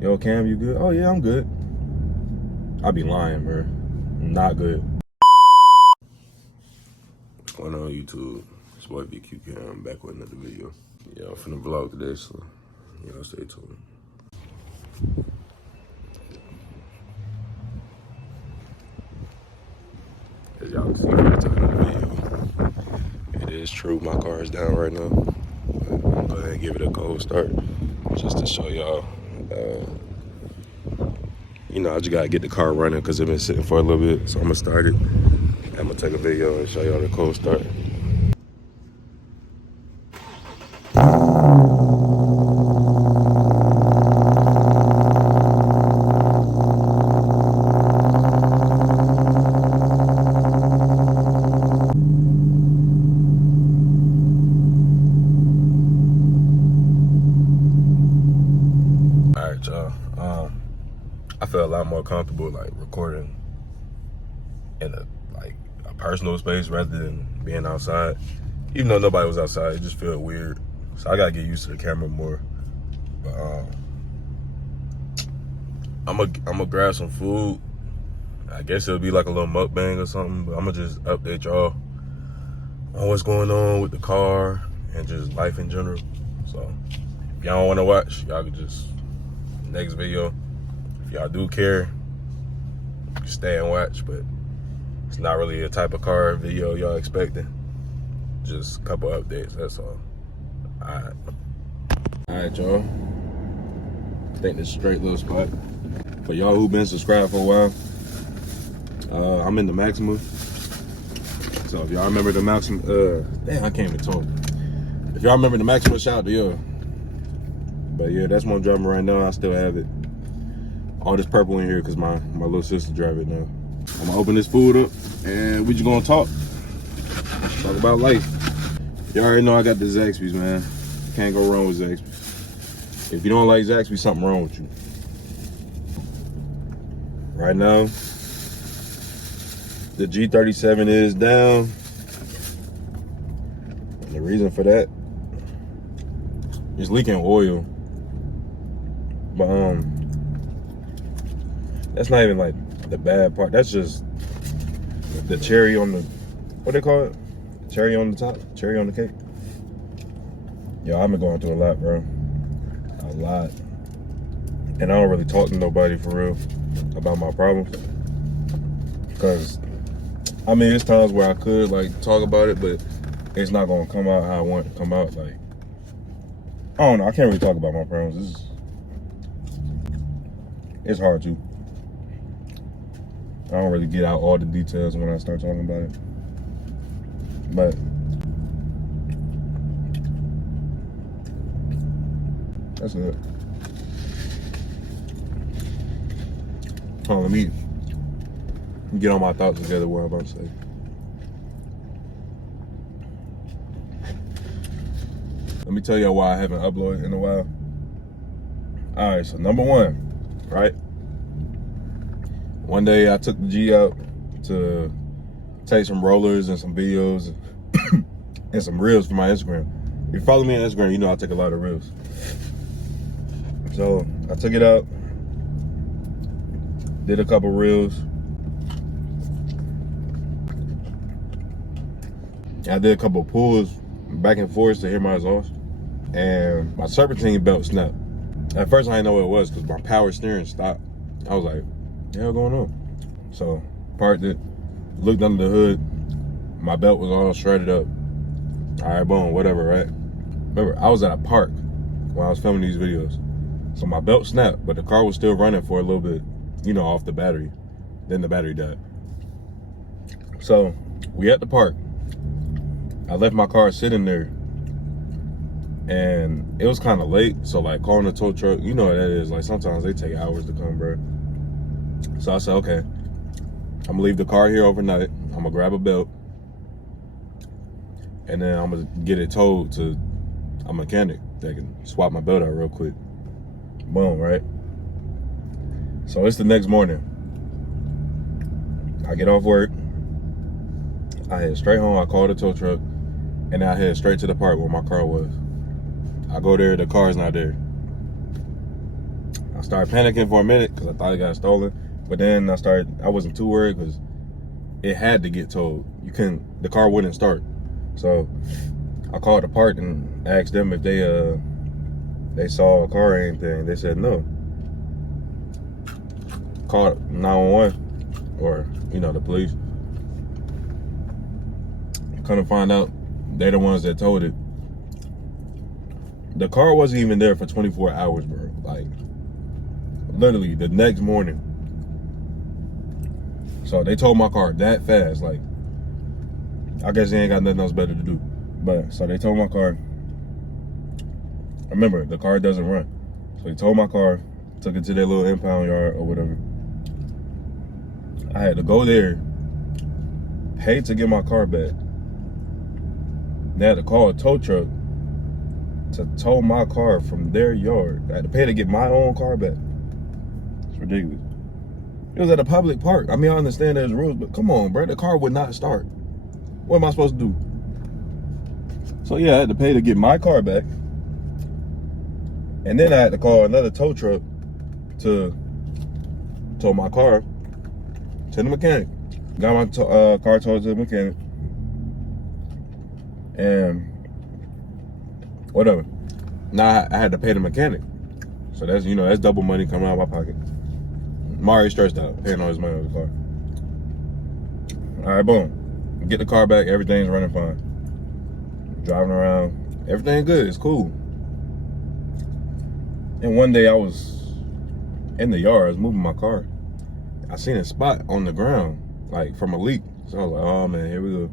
Yo, Cam, you good? Oh, yeah, I'm good. I be lying, bro. Not good. What's going on, YouTube? It's boy VQ Cam back with another video. Yeah, I'm finna vlog today, so y'all stay tuned. As y'all can see from the title of the video, it is true, my car is down right now. But I'm gonna go ahead and give it a cold start just to show y'all. I just gotta get the car running because it's been sitting for a little bit. So I'm gonna start it. I'm gonna take a video and show y'all the cold start. All right, y'all. I feel a lot more comfortable like recording in a personal space rather than being outside. Even though nobody was outside, it just felt weird. So I gotta get used to the camera more. But I'm gonna grab some food. I guess it'll be like a little mukbang or something. But I'm gonna just update y'all on what's going on with the car and just life in general. So if y'all don't wanna watch, y'all can just next video. If y'all do care, stay and watch, but it's not really a type of car video y'all expecting. Just a couple updates, that's all. Alright, y'all. I think this is a straight little spot. For y'all who been subscribed for a while, I'm in the Maxima. So if y'all remember the Maxima, damn, I can't even talk. If y'all remember the Maxima, shout out to y'all. But yeah, that's what I'm driving right now. I still have it. All this purple in here because my little sister drive it now. I'm gonna open this food up and we just gonna talk about life. You already know I got the Zaxby's, man. Can't go wrong with Zaxby's. If you don't like Zaxby's, something wrong with you. Right now, the G37 is down. And the reason for that is leaking oil. But that's not even like the bad part. That's just the cherry on the, what they call it? Cherry on the top, cherry on the cake. Yo, I've been going through a lot, bro. A lot. And I don't really talk to nobody for real about my problems. Because, I mean, there's times where I could like talk about it, but it's not gonna come out how I want it to come out. Like, I don't know, I can't really talk about my problems. It's hard to. I don't really get out all the details when I start talking about it. But that's it. Hold on, let me get all my thoughts together what I'm about to say. Let me tell y'all why I haven't uploaded in a while. All right, so number one, right? One day I took the G out to take some rollers and some videos and some reels for my Instagram. If you follow me on Instagram, you know I take a lot of reels. So I took it out, did a couple reels. I did a couple pulls back and forth to hear my exhaust. And my serpentine belt snapped. At first I didn't know what it was because my power steering stopped. I was like, what the hell going on? So parked it, looked under the hood. My belt was all shredded up. All right, boom, whatever, right? Remember, I was at a park when I was filming these videos. So my belt snapped, but the car was still running for a little bit, you know, off the battery. Then the battery died. So we at the park. I left my car sitting there and it was kind of late. So like calling the tow truck, you know what that is. Like sometimes they take hours to come, bro. So I said, okay, I'm gonna leave the car here overnight. I'm gonna grab a belt and then I'm gonna get it towed to a mechanic that can swap my belt out real quick. Boom, right? So it's the next morning. I get off work. I head straight home. I call the tow truck and I head straight to the park where my car was. I go there, the car's not there. started panicking for a minute because I thought it got stolen. But then I wasn't too worried because it had to get towed. The car wouldn't start. So I called the park and asked them if they saw a car or anything. They said no. Called 911 or, the police. Come to find out, they're the ones that towed it. The car wasn't even there for 24 hours, bro. Like, literally the next morning. So they towed my car that fast. Like, I guess they ain't got nothing else better to do. But, so they towed my car. Remember, the car doesn't run. So they towed my car, took it to their little impound yard or whatever. I had to go there, pay to get my car back. They had to call a tow truck to tow my car from their yard. I had to pay to get my own car back. It's ridiculous. It was at a public park. I mean, I understand there's rules, but come on, bro. The car would not start. What am I supposed to do? So yeah, I had to pay to get my car back. And then I had to call another tow truck to tow my car to the mechanic. Got my car towed to the mechanic. And whatever. Now I had to pay the mechanic. So that's, that's double money coming out of my pocket. I'm already stressed out, paying all his money on the car. All right, boom. Get the car back, everything's running fine. Driving around, everything good, it's cool. And one day I was in the yard, I was moving my car. I seen a spot on the ground, like from a leak. So I was like, oh man, here we go.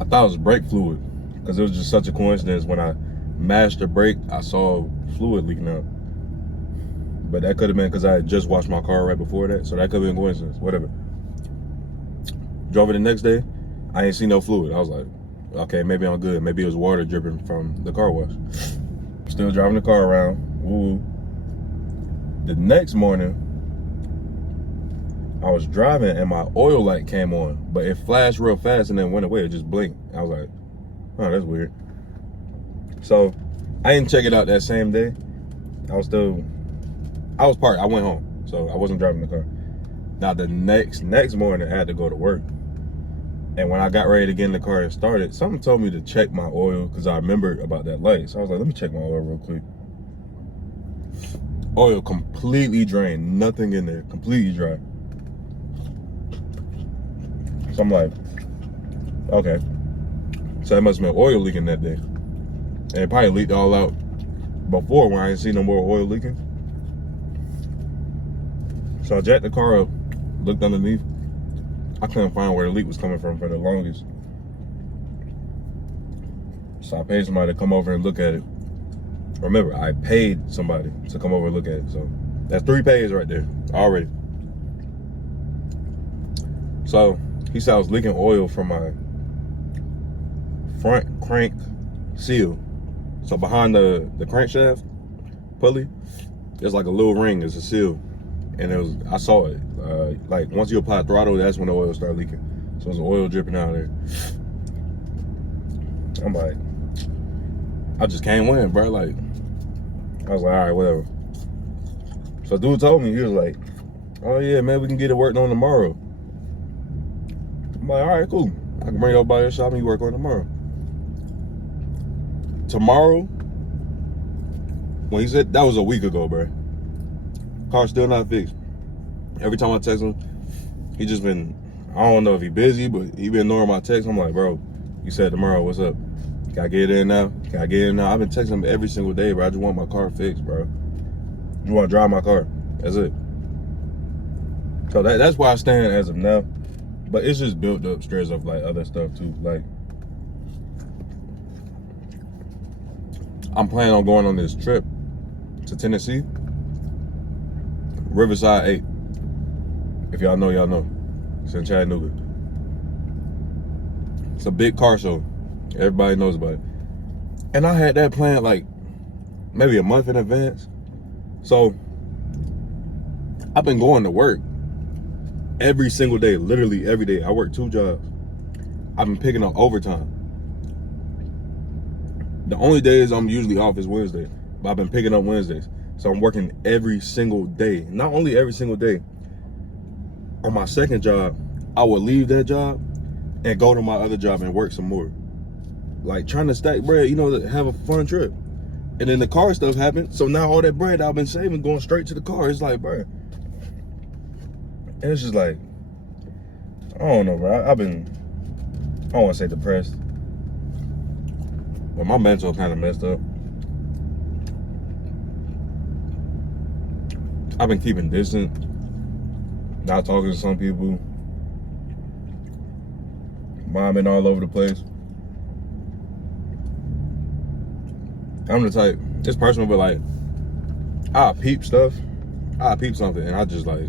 I thought it was brake fluid because it was just such a coincidence. When I mashed the brake, I saw fluid leaking out. But that could have been because I had just washed my car right before that. So that could have been coincidence, whatever. Drove it the next day, I ain't see no fluid. I was like, okay, maybe I'm good. Maybe it was water dripping from the car wash. Still driving the car around, woo. The next morning, I was driving and my oil light came on, but it flashed real fast and then went away. It just blinked. I was like, oh, that's weird. So I didn't check it out that same day. I was parked. I went home, so I wasn't driving the car. Now the next morning, I had to go to work. And when I got ready to get in the car and started, something told me to check my oil because I remembered about that light. So I was like, let me check my oil real quick. Oil completely drained, nothing in there, completely dry. So I'm like, okay. So it must have been oil leaking that day. And it probably leaked all out before when I didn't see no more oil leaking. So I jacked the car up, looked underneath. I couldn't find where the leak was coming from for the longest. So I paid somebody to come over and look at it. Remember, I paid somebody to come over and look at it. So that's 3 pays right there already. So he said I was leaking oil from my front crank seal. So behind the crankshaft pulley, there's like a little ring, it's a seal. And I saw it. Like once you apply throttle, that's when the oil started leaking. So there's oil dripping out of there. I'm like, I just can't win, bro. Like, I was like, all right, whatever. So dude told me, he was like, oh yeah, man, we can get it worked on tomorrow. I'm like, all right, cool. I can bring it up by your shop and you work on it tomorrow. Tomorrow, when he said, that was a week ago, bro. Car's still not fixed. Every time I text him, he just been, I don't know if he busy, but he been ignoring my text. I'm like, bro, you said tomorrow, what's up? Can I get in now? Can I get in now? I've been texting him every single day, bro. I just want my car fixed, bro. I just want to drive my car. That's it. So that's where I stand as of now. But it's just built up stress of like other stuff too. Like, I'm planning on going on this trip to Tennessee. Riverside 8. If y'all know, y'all know. It's in Chattanooga. It's a big car show. Everybody knows about it. And I had that planned like maybe a month in advance. So I've been going to work every single day, literally every day. I work 2 jobs. I've been picking up overtime. The only days I'm usually off is Wednesday, but I've been picking up Wednesdays. So I'm working every single day. Not only every single day. On my second job, I would leave that job and go to my other job and work some more. Like trying to stack bread, you know, to have a fun trip. And then the car stuff happened. So now all that bread I've been saving going straight to the car. It's like, bro. And it's just like, I don't know, bro. I don't want to say depressed. But my mental kind of messed up. I've been keeping distant. Not talking to some people. Mom been all over the place. I'm the type, it's personal, but like, I'll peep stuff. I'll peep something and I just like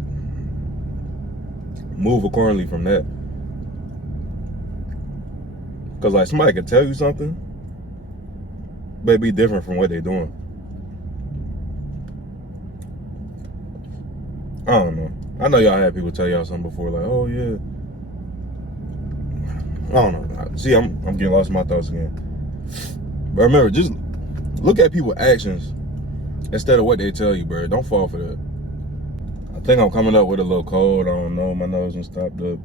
move accordingly from that. Cause like somebody could tell you something, but it'd be different from what they're doing. I don't know. I know y'all had people tell y'all something before, like, oh yeah. I don't know. See, I'm getting lost in my thoughts again. But remember, just look at people's actions instead of what they tell you, bro. Don't fall for that. I think I'm coming up with a little cold. I don't know. My nose is stopped up.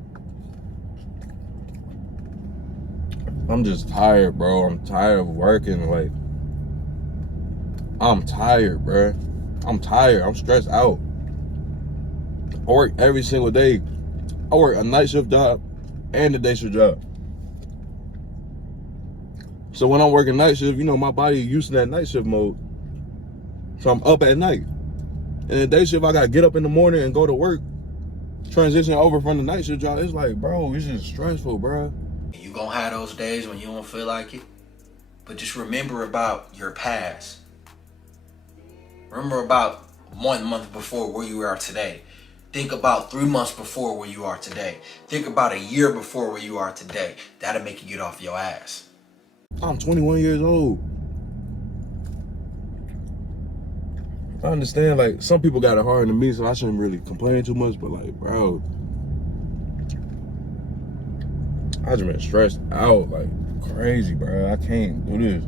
I'm just tired, bro. I'm tired of working. Like, I'm tired, bro. I'm tired. I'm stressed out. I work every single day. I work a night shift job and a day shift job. So when I'm working night shift, you know, my body used to that night shift mode. So I'm up at night. And the day shift, I gotta get up in the morning and go to work. Transition over from the night shift job. It's like, bro, it's just stressful, bro. You gonna have those days when you don't feel like it. But just remember about your past. Remember about 1 month before where you are today. Think about 3 months before where you are today. Think about a year before where you are today. That'll make you get off your ass. I'm 21 years old. I understand, like, some people got it harder than me, so I shouldn't really complain too much, but like, bro, I just been stressed out like crazy, bro. I can't do this.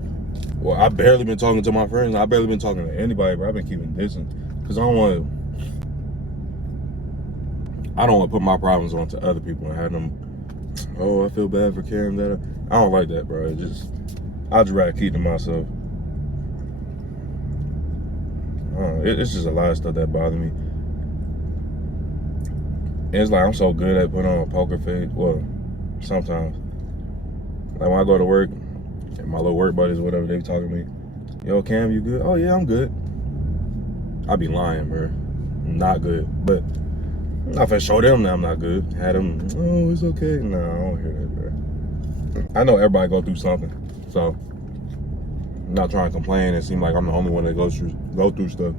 Well, I barely been talking to my friends. I barely been talking to anybody, bro. I've been keeping distance because I don't want to put my problems onto other people and have them, oh, I feel bad for carrying that. I don't like that, bro. I'd just rather keep to myself. It's just a lot of stuff that bother me. And it's like I'm so good at putting on a poker face. Well, sometimes. Like when I go to work, and my little work buddies, whatever, they talking to me. Yo, Cam, you good? Oh yeah, I'm good. I be lying, bro. I'm not good. But I'm not finna show them that I'm not good. Had them, oh, it's okay. Nah, I don't hear that, bro. I know everybody go through something. So I'm not trying to complain and seem like I'm the only one that go through stuff.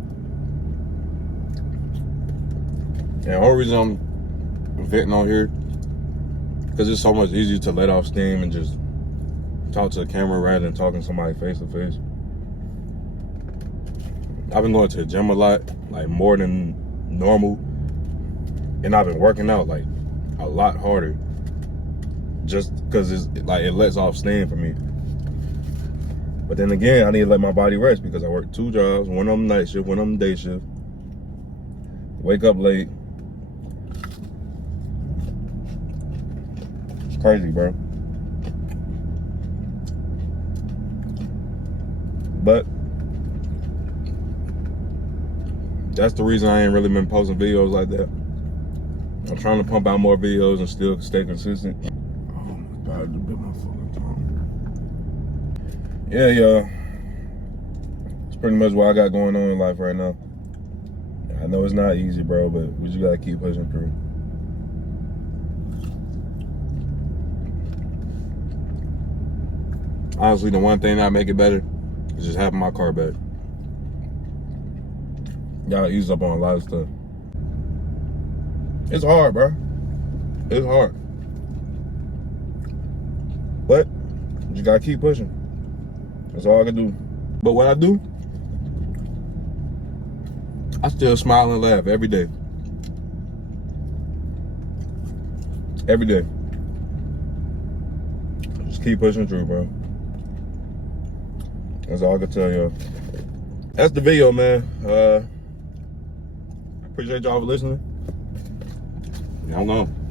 And the only reason I'm venting on here, because it's so much easier to let off steam and just talk to the camera rather than talking to somebody face to face. I've been going to the gym a lot, like more than normal. And I've been working out like a lot harder just because it's like it lets off steam for me. But then again, I need to let my body rest because I work 2 jobs, one of them night shift, one of them day shift. Wake up late. It's crazy, bro. But that's the reason I ain't really been posting videos like that. I'm trying to pump out more videos and still stay consistent. Oh my God, I just bit my fucking tongue. Yeah, y'all. It's pretty much what I got going on in life right now. I know it's not easy, bro, but we just gotta keep pushing through. Honestly, the one thing that make it better is just having my car back. Y'all ease up on a lot of stuff. It's hard, bro. It's hard. But you gotta keep pushing. That's all I can do. But what I do, I still smile and laugh every day. Every day. Just keep pushing through, bro. That's all I can tell y'all. that's the video, man. Appreciate y'all for listening. I'm gone.